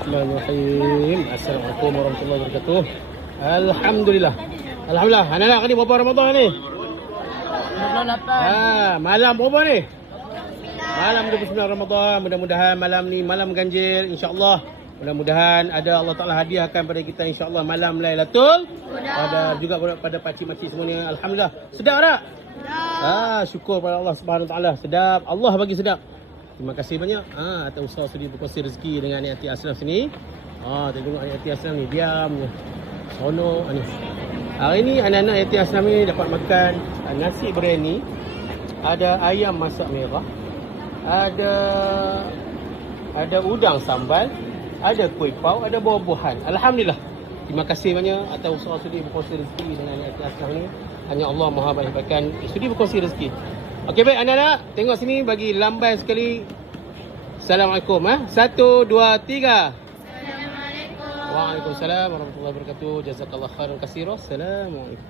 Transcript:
Bismillahirrahmanirrahim. Assalamualaikum warahmatullahi wabarakatuh. Alhamdulillah. Alhamdulillah. Anak-anak ni berapa Ramadan ni? 28. Malam berapa ni? Malam 29 Ramadan. Mudah-mudahan malam ni malam ganjil insya-Allah. Mudah-mudahan ada Allah Taala hadiahkan pada kita insya-Allah malam Lailatul Qadar juga pada pakcik-makcik semuanya. Alhamdulillah. Sedap tak? Syukur pada Allah Subhanahu Wa Taala. Sedap. Allah bagi sedap. Terima kasih banyak atas usaha sudi berkongsi rezeki dengan Anik Ati Ashraf sini. Tengok Anik Ati Ashraf ni diam je. Seronok ni. Hari ni anak-anak Anik Ati Ashraf ni dapat makan nasi biryani, ada ayam masak merah, ada udang sambal, ada kuih pau, ada buah-buahan. Alhamdulillah. Terima kasih banyak atas usaha sudi berkongsi rezeki dengan Anik Ati Ashraf ni. Hanya Allah Maha Baikkan sudi berkongsi rezeki. Okey baik anak-anak, tengok sini bagi lambai sekali. Assalamualaikum 1 2 3. Assalamualaikum. Waalaikumsalam warahmatullahi wabarakatuh. Jazakallah khairan katsiran. Assalamualaikum.